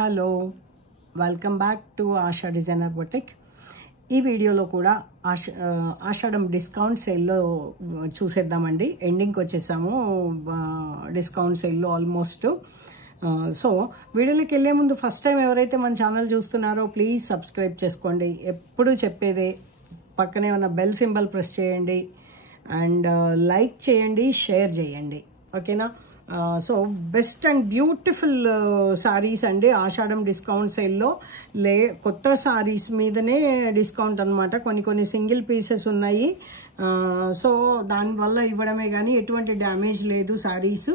Hello welcome back to Asha designer boutique. ఈ వీడియోలో కూడా ఆషాఢం డిస్కౌంట్ సేల్లో చూసేద్దామండి. ఎండింగ్కి వచ్చేసాము డిస్కౌంట్ సేల్లో ఆల్మోస్ట్. సో వీడియోలోకి వెళ్ళే ముందు ఫస్ట్ టైం ఎవరైతే మన ఛానల్ చూస్తున్నారో ప్లీజ్ సబ్స్క్రైబ్ చేసుకోండి. ఎప్పుడు చెప్పేదే పక్కనే ఉన్న బెల్ సింబల్ ప్రెస్ చేయండి అండ్ లైక్ చేయండి, షేర్ చేయండి, ఓకేనా? So best and beautiful saris అండి ఆషాఢం డిస్కౌంట్ సేల్లో. కొత్త సారీస్ మీదనే డిస్కౌంట్ అనమాట. కొన్ని సింగిల్ పీసెస్ ఉన్నాయి. సో దానివల్ల ఇవ్వడమే కానీ ఎటువంటి డ్యామేజ్ లేదు సారీస్.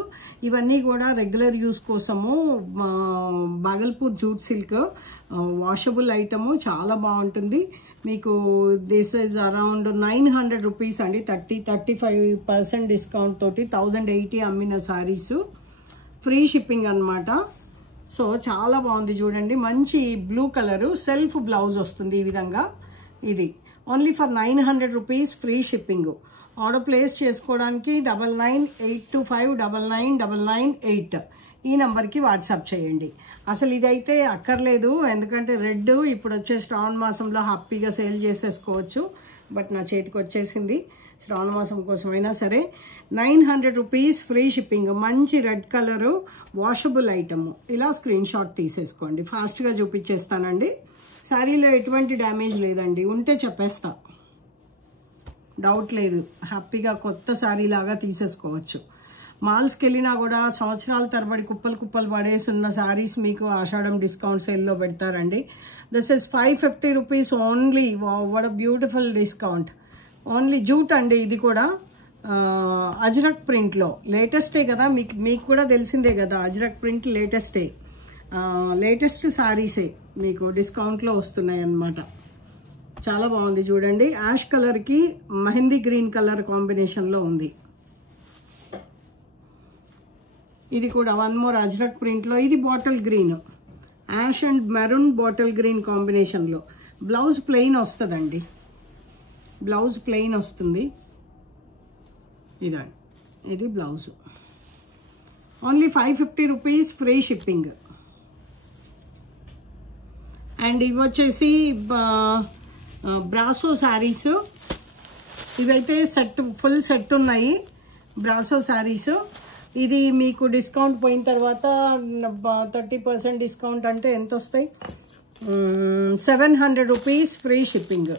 ఇవన్నీ కూడా రెగ్యులర్ యూస్ కోసము. Bhagalpur jute silk washable item, చాలా బాగుంటుంది మీకు. దిస్ ఈజ్ అరౌండ్ 900 రూపీస్ అండి. 35% డిస్కౌంట్ తోటి 1080 అమ్మిన సారీస్, ఫ్రీ షిప్పింగ్ అనమాట. సో చాలా బాగుంది చూడండి. మంచి బ్లూ కలరు సెల్ఫ్ బ్లౌజ్ వస్తుంది ఈ విధంగా. ఇది only for 900 rupees, free shipping. Order place చేసుకోవడానికి 9982599998 ఈ నంబర్కి వాట్సాప్ చేయండి. అసలు ఇదైతే అక్కర్లేదు, ఎందుకంటే రెడ్ ఇప్పుడు వచ్చే శ్రావణ మాసంలో హ్యాపీగా సేల్ చేసేసుకోవచ్చు. బట్ నా చేతికి వచ్చేసింది. శ్రావణ మాసం కోసమైనా సరే 900 రూపీస్, ఫ్రీ షిప్పింగ్. మంచి రెడ్ కలరు వాషబుల్ ఐటమ్. ఇలా స్క్రీన్ షాట్ తీసేసుకోండి. ఫాస్ట్గా చూపించేస్తానండి. శారీలో ఎటువంటి డ్యామేజ్ లేదండి. ఉంటే చెప్పేస్తా, డౌట్ లేదు. హ్యాపీగా కొత్త శారీ లాగా తీసేసుకోవచ్చు. మాల్స్కి వెళ్ళినా కూడా సంవత్సరాల తరబడి కుప్పలు పడేసి ఉన్న శారీస్ మీకు ఆషాఢం డిస్కౌంట్ సేల్లో పెడతారండి. This is 550 rupees only. What a beautiful discount. Only jute అండి. ఇది కూడా అజ్రక్ ప్రింట్లో లేటెస్టే కదా, మీకు కూడా తెలిసిందే కదా. అజ్రక్ ప్రింట్ లేటెస్టే. లేటెస్ట్ శారీసే మీకు డిస్కౌంట్లో వస్తున్నాయి అన్నమాట. చాలా బాగుంది చూడండి. యాష్ కలర్కి మెహందీ గ్రీన్ కలర్ కాంబినేషన్లో ఉంది. ఇది కూడా వన్ మోర్ అజ్రక్ ప్రింట్లో. ఇది bottle green, ash and maroon bottle green కాంబినేషన్లో. బ్లౌజ్ ప్లెయిన్ వస్తుందండి. బ్లౌజ్ ప్లెయిన్ వస్తుంది. ఇదండి, ఇది blouse. Only 550 rupees, free shipping. And ఇవి వచ్చేసి బ్రాసో శారీస్. ఇవైతే సెట్, ఫుల్ సెట్ ఉన్నాయి బ్రాసో శారీస్. ఇది మీకు డిస్కౌంట్ పోయిన తర్వాత 30% డిస్కౌంట్ అంటే ఎంత వస్తాయి? 700 రూపీస్, ఫ్రీ షిప్పింగ్.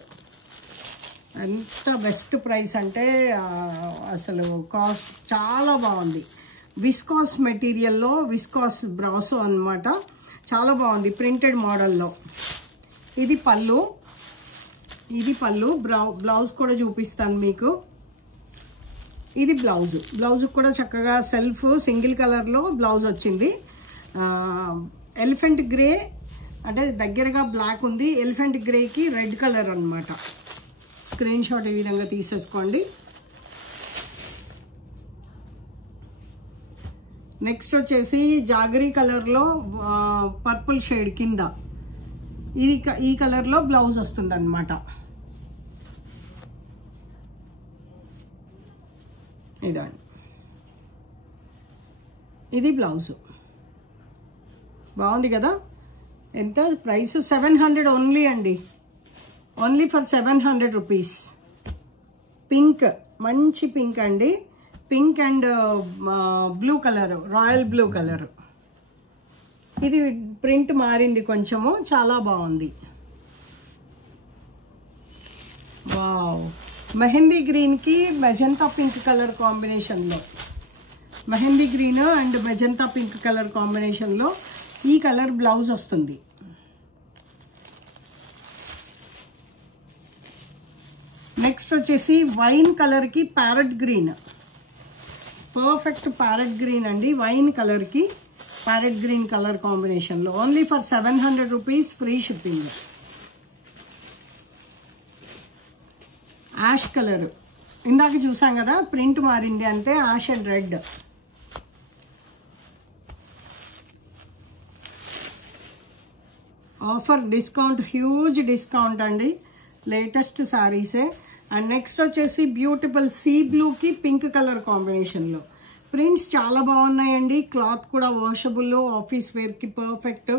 ఎంత బెస్ట్ ప్రైస్ అంటే అసలు కాస్ట్ చాలా బాగుంది. విస్కాస్ మెటీరియల్లో విస్కాస్ బ్రాసో అన్నమాట. చాలా బాగుంది ప్రింటెడ్ మోడల్లో. ఇది పళ్ళు. బ్లౌజ్ కూడా చూపిస్తాను మీకు. ఇది బ్లౌజ్. బ్లౌజ్ కూడా చక్కగా సెల్ఫ్ సింగిల్ కలర్లో బ్లౌజ్ వచ్చింది. ఎలిఫెంట్ గ్రే అంటే దగ్గరగా బ్లాక్ ఉంది. ఎలిఫెంట్ గ్రేకి రెడ్ కలర్ అన్నమాట. స్క్రీన్ షాట్ ఈ విధంగా తీసేసుకోండి. నెక్స్ట్ వచ్చేసి జాగరీ కలర్లో పర్పుల్ షేడ్ కింద ఈ కలర్లో బ్లౌజ్ వస్తుంది అన్నమాట. ఇదండి, ఇది బ్లౌజ్. బాగుంది కదా. ఎంత ప్రైస్? 700 ఓన్లీ అండి. Only for 700 rupees. పింక్, మంచి పింక్ అండి. Pink and blue colour, royal blue colour. ఇది ప్రింట్ మారింది కొంచెము, చాలా బాగుంది. వావ్. మెహందీ గ్రీన్కి మెజంతా పింక్ కలర్ కాంబినేషన్లో. Mehndi green and magenta pink colour కాంబినేషన్లో ఈ కలర్ బ్లౌజ్ వస్తుంది. నెక్స్ట్ వచ్చేసి వైన్ కలర్కి parrot green. Perfect parrot green అండి. వైన్ కలర్కి ప్యారెట్ గ్రీన్ కలర్ కాంబినేషన్లో. Only for 700 rupees, free shipping. Ash colour ఇందాక చూసాం కదా, ప్రింట్ మారింది అంతే. Ash and red. Offer discount, huge discount అండి. లేటెస్ట్ శారీసే. అండ్ నెక్స్ట్ వచ్చేసి బ్యూటిఫుల్ సీ బ్లూకి పింక్ కలర్ కాంబినేషన్లో. ప్రింట్స్ చాలా బాగున్నాయండి. క్లాత్ కూడా వాషబుల్, ఆఫీస్ వేర్కి పర్ఫెక్ట్.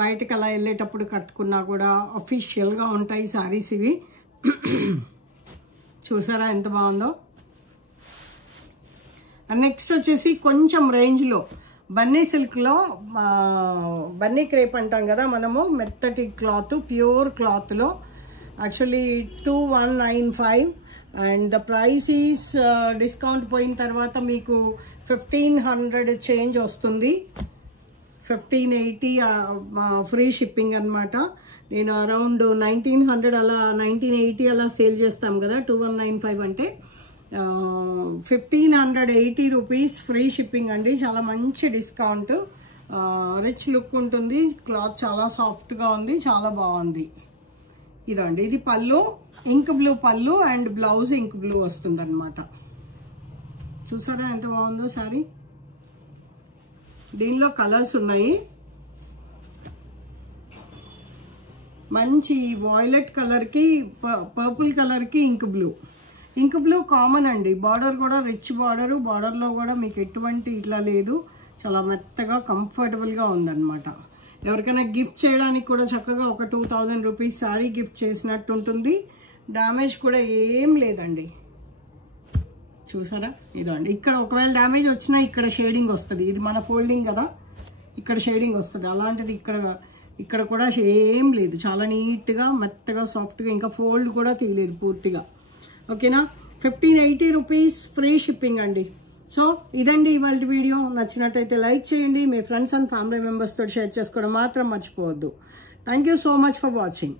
బయటకు అలా వెళ్ళేటప్పుడు కట్టుకున్నా కూడా అఫీషియల్గా ఉంటాయి సారీస్ ఇవి. చూసారా ఎంత బాగుందో. నెక్స్ట్ వచ్చేసి కొంచెం రేంజ్లో బన్నీ సిల్క్లో బన్నీ క్రేప్ అంటాం కదా మనము, మెత్తటి క్లాత్, ప్యూర్ క్లాత్లో. Actually 2195 and the price is discount పోయిన తర్వాత మీకు 1500 చేంజ్ వస్తుంది. 1580 ఫ్రీ షిప్పింగ్ అనమాట. నేను అరౌండ్ 1900 అలా 1980 అలా సేల్ చేస్తాం కదా 2195 అంటే. 1580 రూపీస్ ఫ్రీ షిప్పింగ్ అండి. చాలా మంచి డిస్కౌంట్. రిచ్ లుక్ ఉంటుంది. క్లాత్ చాలా సాఫ్ట్గా ఉంది, చాలా బాగుంది. ఇదండి, ఇది పళ్ళు, ఇంక్ బ్లూ పళ్ళు అండ్ బ్లౌజ్ ఇంక్ బ్లూ వస్తుంది అనమాట. చూసారా ఎంత బాగుందో శారీ. దీనిలో కలర్స్ ఉన్నాయి. మంచి వాయిలెట్ కలర్కి, పర్పుల్ కలర్కి ink blue. Ink blue common అండి. బార్డర్ కూడా రిచ్ బార్డరు. బార్డర్లో కూడా మీకు ఎటువంటి ఇట్లా లేదు. చాలా మెత్తగా కంఫర్టబుల్గా ఉందన్నమాట. ఎవరికైనా గిఫ్ట్ చేయడానికి కూడా చక్కగా ఒక 2000 రూపీస్ శారీ గిఫ్ట్ చేసినట్టు ఉంటుంది. డ్యామేజ్ కూడా ఏం లేదండి. చూసారా ఇదండి. ఇక్కడ ఒకవేళ డ్యామేజ్ వచ్చినా ఇక్కడ షేడింగ్ వస్తుంది. ఇది మన ఫోల్డింగ్ కదా, ఇక్కడ షేడింగ్ వస్తుంది. అలాంటిది ఇక్కడ కూడా ఏం లేదు. చాలా నీట్గా మెత్తగా సాఫ్ట్గా, ఇంకా ఫోల్డ్ కూడా తీయలేదు పూర్తిగా. ఓకేనా. 1580 రూపీస్ ఫ్రీ షిప్పింగ్ అండి. సో ఇదండి ఇవాళ వీడియో. నచ్చినట్టయితే లైక్ చేయండి. మీ ఫ్రెండ్స్ అండ్ ఫ్యామిలీ మెంబర్స్ తోటి షేర్ చేసుకోవడం మాత్రం మర్చిపోవద్దు. Thank you so much for watching.